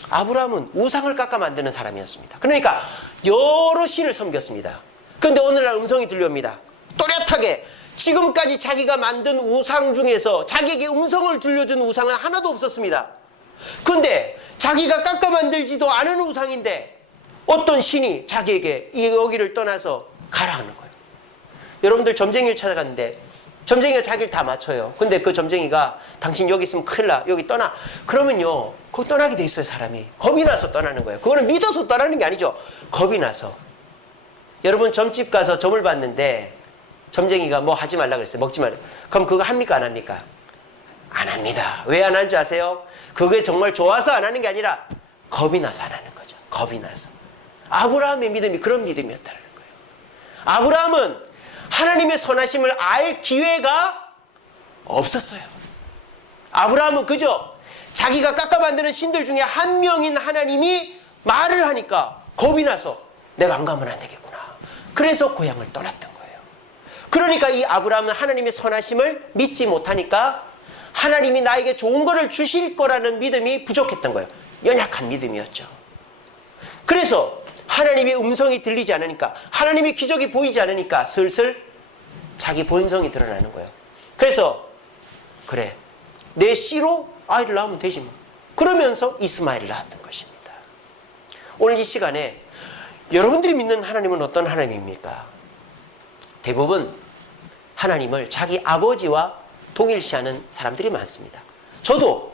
아브라함은 우상을 깎아 만드는 사람이었습니다. 그러니까 여러 신을 섬겼습니다. 그런데 오늘날 음성이 들려옵니다. 또렷하게 지금까지 자기가 만든 우상 중에서 자기에게 음성을 들려준 우상은 하나도 없었습니다. 그런데 자기가 깎아 만들지도 않은 우상인데 어떤 신이 자기에게 여기를 떠나서 가라 하는 거예요. 여러분들 점쟁이를 찾아갔는데 점쟁이가 자기를 다 맞춰요. 근데 그 점쟁이가 당신 여기 있으면 큰일 나, 여기 떠나. 그러면요, 거기 떠나게 돼 있어요. 사람이 겁이 나서 떠나는 거예요. 그거는 믿어서 떠나는 게 아니죠. 겁이 나서. 여러분 점집 가서 점을 봤는데 점쟁이가 뭐 하지 말라 그랬어요. 먹지 말라. 그럼 그거 합니까 안 합니까? 안 합니다. 왜 안 하는 줄 아세요? 그게 정말 좋아서 안 하는 게 아니라 겁이 나서 안 하는 거죠. 겁이 나서. 아브라함의 믿음이 그런 믿음이었다는 거예요. 아브라함은 하나님의 선하심을 알 기회가 없었어요. 아브라함은 그저 자기가 깎아 만드는 신들 중에 한 명인 하나님이 말을 하니까 겁이 나서 내가 안 가면 안 되겠구나. 그래서 고향을 떠났던 거예요. 그러니까 이 아브라함은 하나님의 선하심을 믿지 못하니까 하나님이 나에게 좋은 것을 주실 거라는 믿음이 부족했던 거예요. 연약한 믿음이었죠. 그래서 하나님의 음성이 들리지 않으니까, 하나님의 기적이 보이지 않으니까 슬슬 자기 본성이 드러나는 거예요. 그래서 그래, 내 씨로 아이를 낳으면 되지 뭐. 그러면서 이스마엘을 낳았던 것입니다. 오늘 이 시간에 여러분들이 믿는 하나님은 어떤 하나님입니까? 대부분 하나님을 자기 아버지와 동일시하는 사람들이 많습니다. 저도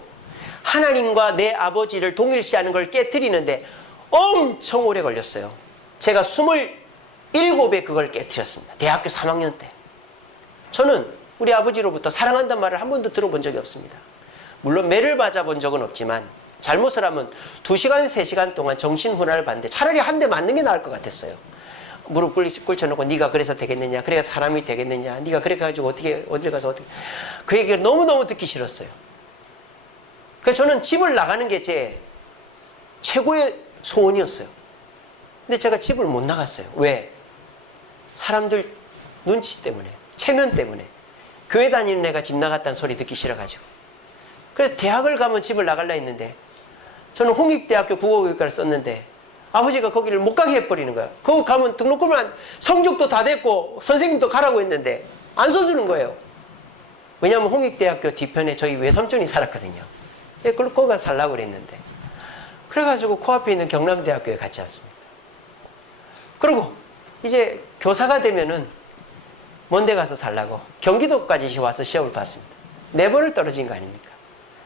하나님과 내 아버지를 동일시하는 걸 깨트리는데 엄청 오래 걸렸어요. 제가 27에 그걸 깨트렸습니다. 대학교 3학년 때. 저는 우리 아버지로부터 사랑한다는 말을 한 번도 들어본 적이 없습니다. 물론 매를 맞아본 적은 없지만 잘못을 하면 2시간, 3시간 동안 정신훈련을 받는데 차라리 한 대 맞는 게 나을 것 같았어요. 무릎 꿇쳐놓고 네가 그래서 되겠느냐, 그래야 사람이 되겠느냐, 네가 그래 가지고 어떻게 어딜 가서 어떻게, 그 얘기를 너무너무 듣기 싫었어요. 그래서 저는 집을 나가는 게 제 최고의 소원이었어요. 근데 제가 집을 못 나갔어요. 왜? 사람들 눈치 때문에, 체면 때문에. 교회 다니는 애가 집 나갔다는 소리 듣기 싫어가지고. 그래서 대학을 가면 집을 나가려 했는데 저는 홍익대학교 국어교육과를 썼는데 아버지가 거기를 못 가게 해버리는 거예요. 거기 가면 등록금을 성적도 다 됐고 선생님도 가라고 했는데 안 써주는 거예요. 왜냐하면 홍익대학교 뒤편에 저희 외삼촌이 살았거든요. 거기 가서 살라고 그랬는데, 그래가지고 코앞에 있는 경남대학교에 갔지 않습니까? 그리고 이제 교사가 되면은 먼데 가서 살라고 경기도까지 와서 시험을 봤습니다. 4번을 떨어진 거 아닙니까?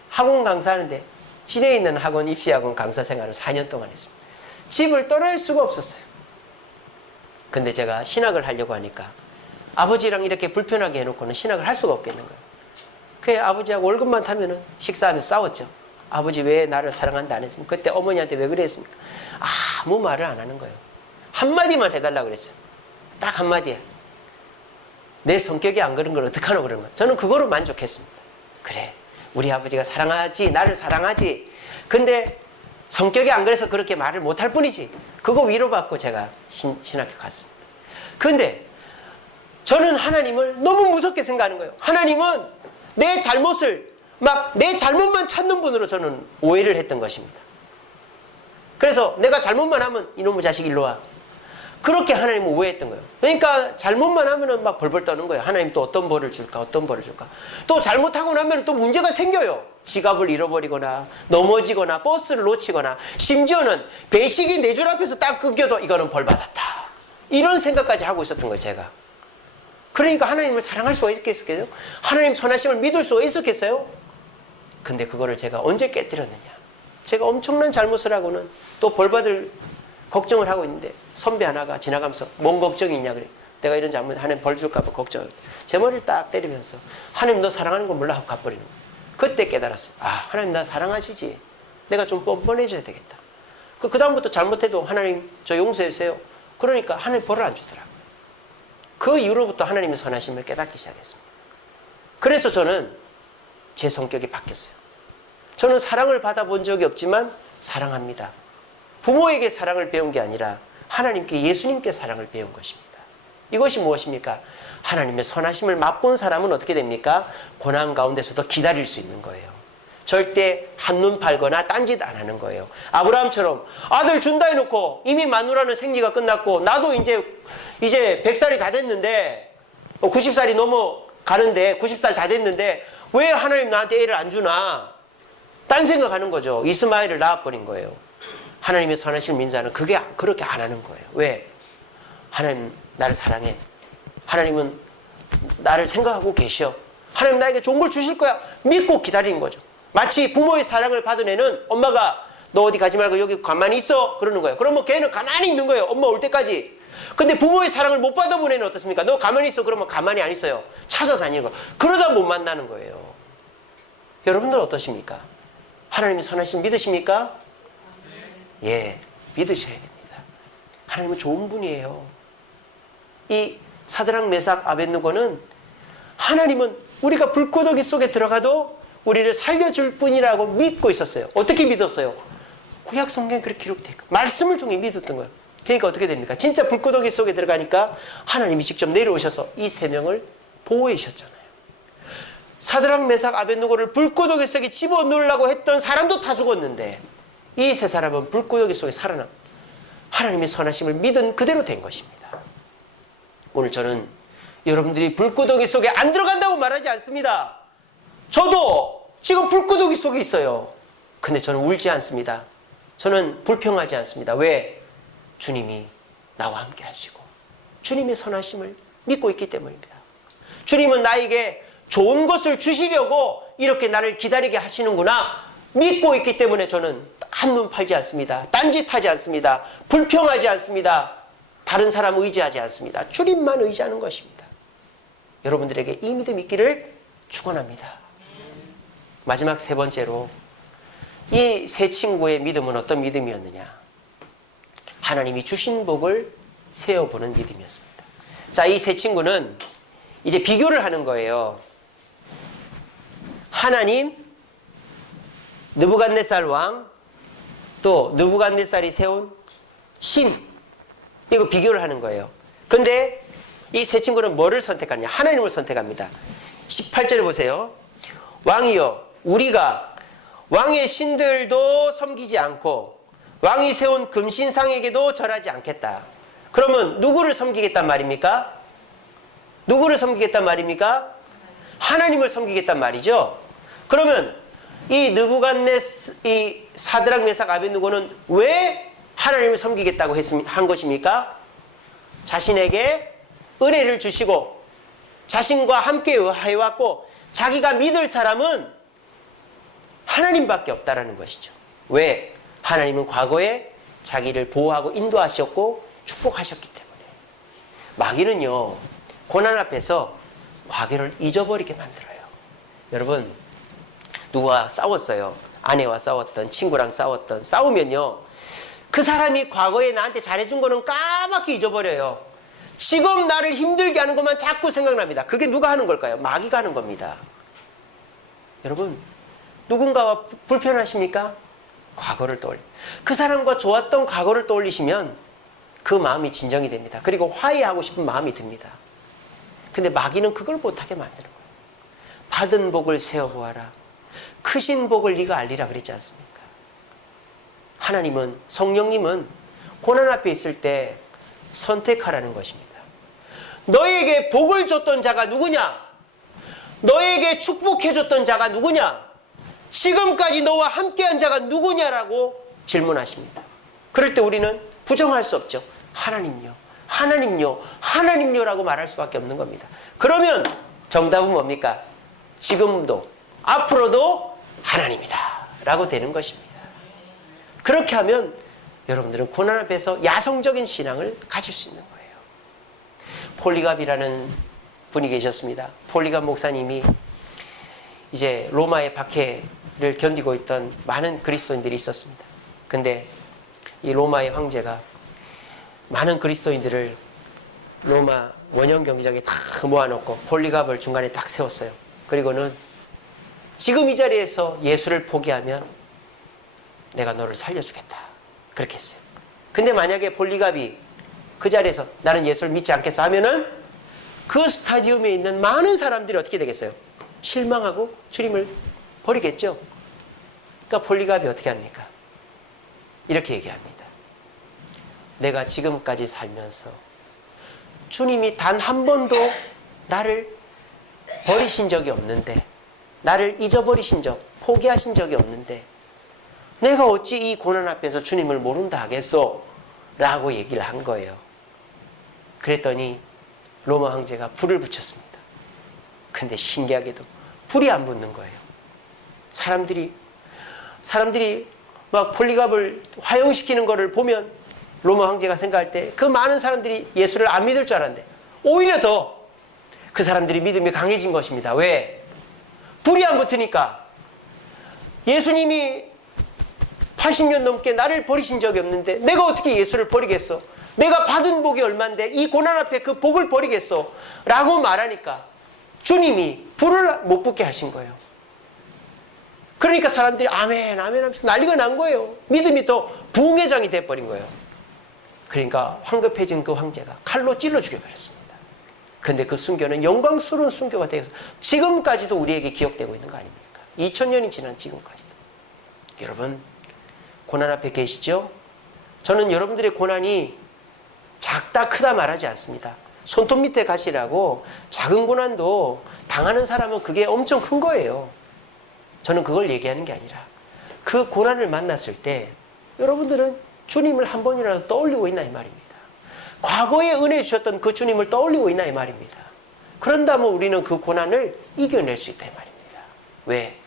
학원 강사하는데 진해에 있는 학원, 입시학원 강사 생활을 4년 동안 했습니다. 집을 떠날 수가 없었어요. 근데 제가 신학을 하려고 하니까 아버지랑 이렇게 불편하게 해놓고는 신학을 할 수가 없겠는 거예요. 그래 아버지하고 월급만 타면은 식사하면서 싸웠죠. 아버지 왜 나를 사랑한다 안 했습니까? 그때 어머니한테 왜 그랬습니까? 아무 말을 안 하는 거예요. 한마디만 해달라고 그랬어요. 딱 한마디에. 내 성격이 안 그런 걸 어떡하노 그런 거예요. 저는 그거로 만족했습니다. 그래, 우리 아버지가 사랑하지, 나를 사랑하지. 근데 성격이 안 그래서 그렇게 말을 못할 뿐이지. 그거 위로받고 제가 신학교 갔습니다. 근데 저는 하나님을 너무 무섭게 생각하는 거예요. 하나님은 내 잘못을 막 내 잘못만 찾는 분으로 저는 오해를 했던 것입니다. 그래서 내가 잘못만 하면 이놈의 자식 일로 와. 그렇게 하나님은 오해했던 거예요. 그러니까 잘못만 하면은 막 벌벌 떠는 거예요. 하나님 또 어떤 벌을 줄까, 어떤 벌을 줄까. 또 잘못하고 나면 또 문제가 생겨요. 지갑을 잃어버리거나 넘어지거나 버스를 놓치거나 심지어는 배식이 내 줄 앞에서 딱 끊겨도 이거는 벌 받았다. 이런 생각까지 하고 있었던 거예요, 제가. 그러니까 하나님을 사랑할 수가 있겠어요? 하나님 선하심을 믿을 수가 있었겠어요? 근데 그거를 제가 언제 깨뜨렸느냐. 제가 엄청난 잘못을 하고는 또 벌 받을 걱정을 하고 있는데 선배 하나가 지나가면서 뭔 걱정이 있냐 그래. 내가 이런 잘못 하나님 벌 줄까 봐 걱정. 제 머리를 딱 때리면서 하나님 너 사랑하는 걸 몰라 하고 가버리는 거예요. 그때 깨달았어요. 아, 하나님 나 사랑하시지. 내가 좀 뻔뻔해져야 되겠다. 그 다음부터 잘못해도 하나님 저 용서해 주세요. 그러니까 하나님 벌을 안 주더라고요. 그 이후로부터 하나님의 선하심을 깨닫기 시작했습니다. 그래서 저는 제 성격이 바뀌었어요. 저는 사랑을 받아본 적이 없지만 사랑합니다. 부모에게 사랑을 배운 게 아니라 하나님께, 예수님께 사랑을 배운 것입니다. 이것이 무엇입니까? 하나님의 선하심을 맛본 사람은 어떻게 됩니까? 고난 가운데서도 기다릴 수 있는 거예요. 절대 한눈 팔거나 딴짓 안 하는 거예요. 아브라함처럼 아들 준다 해놓고 이미 마누라는 생리가 끝났고 나도 이제 100살이 다 됐는데 90살이 넘어가는데 90살 다 됐는데 왜 하나님 나한테 애를 안 주나? 딴 생각하는 거죠. 이스마엘을 낳아버린 거예요. 하나님의 선하신 민자는 그렇게 안 하는 거예요. 왜? 하나님 나를 사랑해. 하나님은 나를 생각하고 계셔. 하나님 나에게 좋은 걸 주실 거야. 믿고 기다리는 거죠. 마치 부모의 사랑을 받은 애는 엄마가 너 어디 가지 말고 여기 가만히 있어 그러는 거예요. 그러면 걔는 가만히 있는 거예요. 엄마 올 때까지. 근데 부모의 사랑을 못 받아본 애는 어떻습니까? 너 가만히 있어. 그러면 가만히 안 있어요. 찾아다니는 거. 그러다 못 만나는 거예요. 여러분들 어떠십니까? 하나님이 선하신 믿으십니까? 예, 믿으셔야 됩니다. 하나님은 좋은 분이에요. 이 사드락 메삭 아벳느고는 하나님은 우리가 불구더기 속에 들어가도 우리를 살려줄 뿐이라고 믿고 있었어요. 어떻게 믿었어요? 구약 성경에 그렇게 기록되어 있고 말씀을 통해 믿었던 거예요. 그러니까 어떻게 됩니까? 진짜 불구더기 속에 들어가니까 하나님이 직접 내려오셔서 이 세 명을 보호해 주셨잖아요. 사드락 메삭 아벳느고를 불구더기 속에 집어넣으려고 했던 사람도 다 죽었는데 이 세 사람은 불구더기 속에 살아남 하나님의 선하심을 믿은 그대로 된 것입니다. 오늘 저는 여러분들이 불구더기 속에 안 들어간다고 말하지 않습니다. 저도 지금 불구더기 속에 있어요. 근데 저는 울지 않습니다. 저는 불평하지 않습니다. 왜? 주님이 나와 함께 하시고 주님의 선하심을 믿고 있기 때문입니다. 주님은 나에게 좋은 것을 주시려고 이렇게 나를 기다리게 하시는구나 믿고 있기 때문에 저는 한눈 팔지 않습니다. 딴짓하지 않습니다. 불평하지 않습니다. 다른 사람 의지하지 않습니다. 주님만 의지하는 것입니다. 여러분들에게 이 믿음 있기를 축원합니다. 마지막 세 번째로 이 세 친구의 믿음은 어떤 믿음이었느냐? 하나님이 주신 복을 세어보는 믿음이었습니다. 자, 이 세 친구는 이제 비교를 하는 거예요. 하나님, 느부갓네살 왕, 또 느부갓네살이 세운 신, 이거 비교를 하는 거예요. 근데 이 세 친구는 뭐를 선택하느냐? 하나님을 선택합니다. 18절에 보세요. 왕이여, 우리가 왕의 신들도 섬기지 않고 왕이 세운 금신상에게도 절하지 않겠다. 그러면 누구를 섬기겠단 말입니까? 누구를 섬기겠단 말입니까? 하나님을 섬기겠단 말이죠. 그러면 이 이 사드락 메삭 아벳느고는 왜 하나님을 섬기겠다고 한 것입니까? 자신에게 은혜를 주시고 자신과 함께 해왔고 자기가 믿을 사람은 하나님밖에 없다라는 것이죠. 왜? 하나님은 과거에 자기를 보호하고 인도하셨고 축복하셨기 때문에. 마귀는요, 고난 앞에서 과거를 잊어버리게 만들어요. 여러분, 누구와 싸웠어요. 아내와 싸웠던, 친구랑 싸웠던, 싸우면요, 그 사람이 과거에 나한테 잘해준 거는 까맣게 잊어버려요. 지금 나를 힘들게 하는 것만 자꾸 생각납니다. 그게 누가 하는 걸까요? 마귀가 하는 겁니다. 여러분, 누군가와 불편하십니까? 과거를 떠올려. 그 사람과 좋았던 과거를 떠올리시면 그 마음이 진정이 됩니다. 그리고 화해하고 싶은 마음이 듭니다. 근데 마귀는 그걸 못하게 만드는 거예요. 받은 복을 세어보아라. 크신 복을 네가 알리라 그랬지 않습니까? 하나님은, 성령님은 고난 앞에 있을 때 선택하라는 것입니다. 너에게 복을 줬던 자가 누구냐? 너에게 축복해줬던 자가 누구냐? 지금까지 너와 함께한 자가 누구냐라고 질문하십니다. 그럴 때 우리는 부정할 수 없죠. 하나님요, 하나님요, 하나님요라고 말할 수밖에 없는 겁니다. 그러면 정답은 뭡니까? 지금도 앞으로도 하나님이다 라고 되는 것입니다. 그렇게 하면 여러분들은 고난 앞에서 야성적인 신앙을 가질 수 있는 거예요. 폴리갑이라는 분이 계셨습니다. 폴리갑 목사님이 이제 로마의 박해를 견디고 있던 많은 그리스도인들이 있었습니다. 근데 이 로마의 황제가 많은 그리스도인들을 로마 원형 경기장에 다 모아놓고 폴리갑을 중간에 딱 세웠어요. 그리고는 지금 이 자리에서 예수를 포기하면 내가 너를 살려주겠다. 그렇게 했어요. 근데 만약에 폴리갑이 그 자리에서 나는 예수를 믿지 않겠어 하면은 그 스타디움에 있는 많은 사람들이 어떻게 되겠어요? 실망하고 주님을 버리겠죠. 그러니까 폴리갑이 어떻게 합니까? 이렇게 얘기합니다. 내가 지금까지 살면서 주님이 단 한 번도 나를 버리신 적이 없는데, 나를 잊어버리신 적, 포기하신 적이 없는데 내가 어찌 이 고난 앞에서 주님을 모른다 하겠소? 라고 얘기를 한 거예요. 그랬더니 로마 황제가 불을 붙였습니다. 근데 신기하게도 불이 안 붙는 거예요. 사람들이 막 폴리갑을 화형시키는 거를 보면 로마 황제가 생각할 때 그 많은 사람들이 예수를 안 믿을 줄 알았는데 오히려 더 그 사람들이 믿음이 강해진 것입니다. 왜? 불이 안 붙으니까. 예수님이 80년 넘게 나를 버리신 적이 없는데 내가 어떻게 예수를 버리겠어? 내가 받은 복이 얼만데 이 고난 앞에 그 복을 버리겠어? 라고 말하니까 주님이 불을 못 붙게 하신 거예요. 그러니까 사람들이 아멘 아멘 하면서 난리가 난 거예요. 믿음이 더 부흥회장이 돼버린 거예요. 그러니까 황급해진 그 황제가 칼로 찔러 죽여버렸습니다. 근데 그 순교는 영광스러운 순교가 되어서 지금까지도 우리에게 기억되고 있는 거 아닙니까? 2000년이 지난 지금까지도. 여러분 고난 앞에 계시죠? 저는 여러분들의 고난이 작다 크다 말하지 않습니다. 손톱 밑에 가시라고 작은 고난도 당하는 사람은 그게 엄청 큰 거예요. 저는 그걸 얘기하는 게 아니라 그 고난을 만났을 때 여러분들은 주님을 한 번이라도 떠올리고 있나 이 말입니다. 과거에 은혜 주셨던 그 주님을 떠올리고 있나 이 말입니다. 그런다면 우리는 그 고난을 이겨낼 수 있다 이 말입니다. 왜?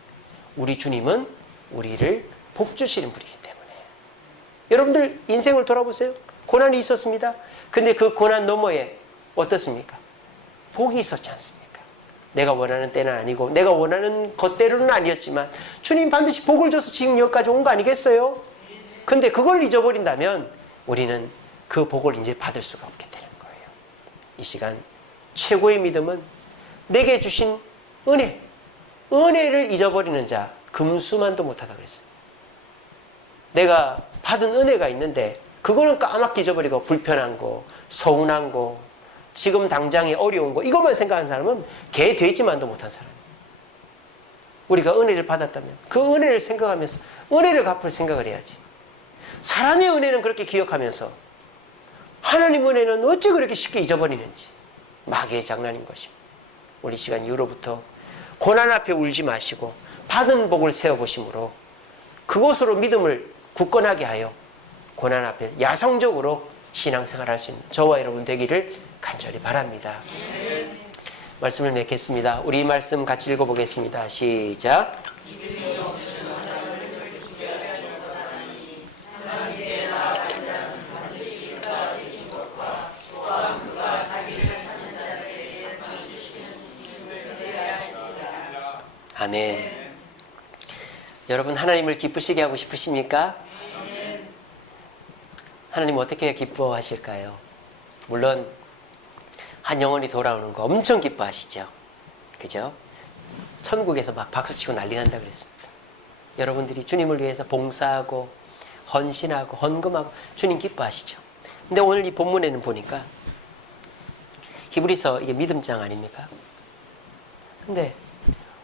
우리 주님은 우리를 복 주시는 분이기 때문에. 여러분들 인생을 돌아보세요. 고난이 있었습니다. 근데 그 고난 너머에 어떻습니까? 복이 있었지 않습니까? 내가 원하는 때는 아니고 내가 원하는 것대로는 아니었지만 주님 반드시 복을 줘서 지금 여기까지 온 거 아니겠어요? 근데 그걸 잊어버린다면 우리는 그 복을 이제 받을 수가 없게 되는 거예요. 이 시간 최고의 믿음은 내게 주신 은혜를 잊어버리는 자 금수만도 못하다 그랬어요. 내가 받은 은혜가 있는데 그거는 까맣게 잊어버리고 불편한 거, 서운한 거, 지금 당장에 어려운 거 이것만 생각하는 사람은 개 되지만도 못한 사람이에요. 우리가 은혜를 받았다면 그 은혜를 생각하면서 은혜를 갚을 생각을 해야지. 사람의 은혜는 그렇게 기억하면서 하나님 은혜는 어찌 그렇게 쉽게 잊어버리는지 마귀의 장난인 것입니다. 우리 시간 이후로부터 고난 앞에 울지 마시고 받은 복을 세워보심으로 그것으로 믿음을 굳건하게 하여 고난 앞에 야성적으로 신앙생활할 수 있는 저와 여러분 되기를 간절히 바랍니다. 말씀을 맺겠습니다. 우리 말씀 같이 읽어보겠습니다. 시작. 아멘. 여러분 하나님을 기쁘시게 하고 싶으십니까? 하나님 어떻게 기뻐하실까요? 물론 한 영혼이 돌아오는 거 엄청 기뻐하시죠. 그죠? 천국에서 막 박수치고 난리 난다 그랬습니다. 여러분들이 주님을 위해서 봉사하고 헌신하고 헌금하고 주님 기뻐하시죠. 근데 오늘 이 본문에는 보니까 히브리서 이게 믿음장 아닙니까? 근데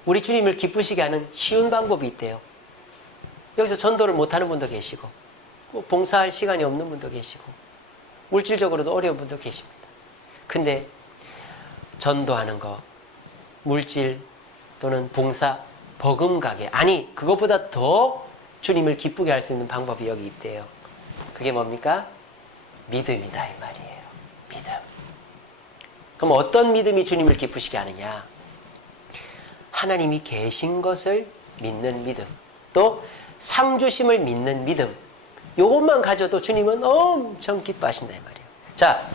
우리 주님을 기쁘시게 하는 쉬운 방법이 있대요. 여기서 전도를 못하는 분도 계시고 봉사할 시간이 없는 분도 계시고 물질적으로도 어려운 분도 계십니다. 근데 전도하는 거, 물질 또는 봉사, 버금가게 아니 그것보다 더 주님을 기쁘게 할 수 있는 방법이 여기 있대요. 그게 뭡니까? 믿음이다 이 말이에요. 믿음. 그럼 어떤 믿음이 주님을 기쁘시게 하느냐? 하나님이 계신 것을 믿는 믿음, 또 상주심을 믿는 믿음, 이것만 가져도 주님은 엄청 기뻐하신다 이 말이에요. 자,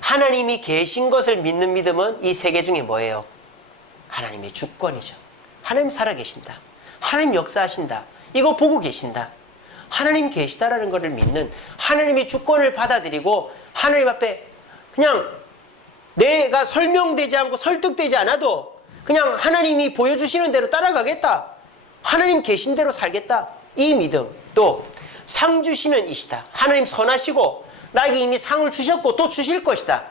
하나님이 계신 것을 믿는 믿음은 이 세 개 중에 뭐예요? 하나님의 주권이죠. 하나님 살아계신다. 하나님 역사하신다. 이거 보고 계신다. 하나님 계시다라는 것을 믿는 하나님의 주권을 받아들이고 하나님 앞에 그냥 내가 설명되지 않고 설득되지 않아도 그냥 하나님이 보여주시는 대로 따라가겠다. 하나님 계신 대로 살겠다. 이 믿음. 또 상 주시는 이시다. 하나님 선하시고 나에게 이미 상을 주셨고 또 주실 것이다.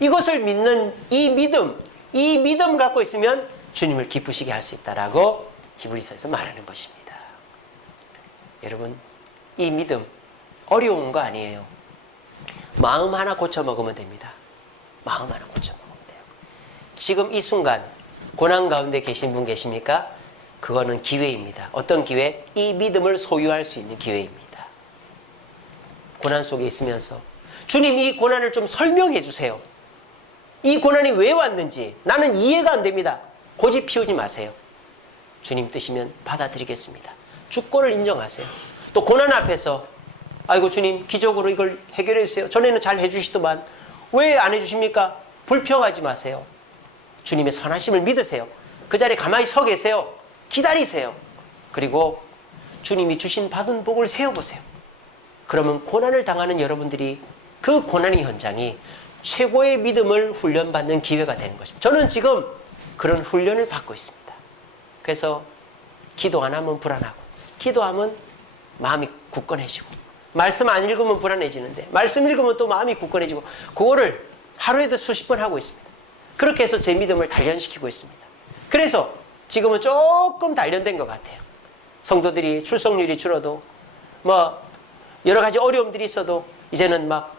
이것을 믿는 이 믿음 갖고 있으면 주님을 기쁘시게 할 수 있다라고 히브리서에서 말하는 것입니다. 여러분 이 믿음 어려운 거 아니에요. 마음 하나 고쳐 먹으면 됩니다. 마음 하나 고쳐 먹으면 돼요. 지금 이 순간 고난 가운데 계신 분 계십니까? 그거는 기회입니다. 어떤 기회? 이 믿음을 소유할 수 있는 기회입니다. 고난 속에 있으면서 주님 이 고난을 좀 설명해 주세요. 이 고난이 왜 왔는지 나는 이해가 안 됩니다. 고집 피우지 마세요. 주님 뜻이면 받아들이겠습니다. 주권을 인정하세요. 또 고난 앞에서 아이고 주님 기적으로 이걸 해결해 주세요. 전에는 잘 해주시더만 왜 안 해주십니까? 불평하지 마세요. 주님의 선하심을 믿으세요. 그 자리에 가만히 서 계세요. 기다리세요. 그리고 주님이 주신 받은 복을 세워보세요. 그러면 고난을 당하는 여러분들이 그 고난의 현장이 최고의 믿음을 훈련받는 기회가 되는 것입니다. 저는 지금 그런 훈련을 받고 있습니다. 그래서 기도 안 하면 불안하고 기도하면 마음이 굳건해지고 말씀 안 읽으면 불안해지는데 말씀 읽으면 또 마음이 굳건해지고 그거를 하루에도 수십 번 하고 있습니다. 그렇게 해서 제 믿음을 단련시키고 있습니다. 그래서 지금은 조금 단련된 것 같아요. 성도들이 출석률이 줄어도 뭐 여러 가지 어려움들이 있어도 이제는 막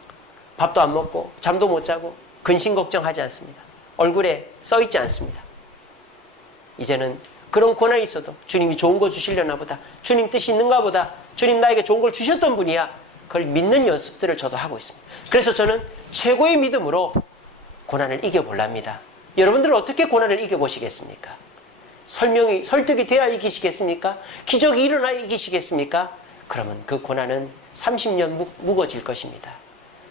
밥도 안 먹고 잠도 못 자고 근심 걱정하지 않습니다. 얼굴에 써 있지 않습니다. 이제는 그런 고난이 있어도 주님이 좋은 거 주시려나 보다, 주님 뜻이 있는가 보다, 주님 나에게 좋은 걸 주셨던 분이야, 그걸 믿는 연습들을 저도 하고 있습니다. 그래서 저는 최고의 믿음으로 고난을 이겨볼랍니다. 여러분들은 어떻게 고난을 이겨보시겠습니까? 설득이 돼야 이기시겠습니까? 기적이 일어나야 이기시겠습니까? 그러면 그 고난은 30년 무거워질 것입니다.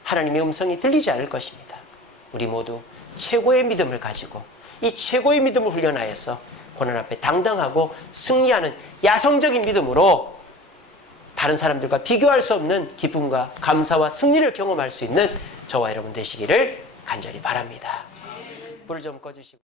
하나님의 음성이 들리지 않을 것입니다. 우리 모두 최고의 믿음을 가지고 이 최고의 믿음을 훈련하여서 고난 앞에 당당하고 승리하는 야성적인 믿음으로 다른 사람들과 비교할 수 없는 기쁨과 감사와 승리를 경험할 수 있는 저와 여러분 되시기를 간절히 바랍니다. 불 좀 꺼주시고.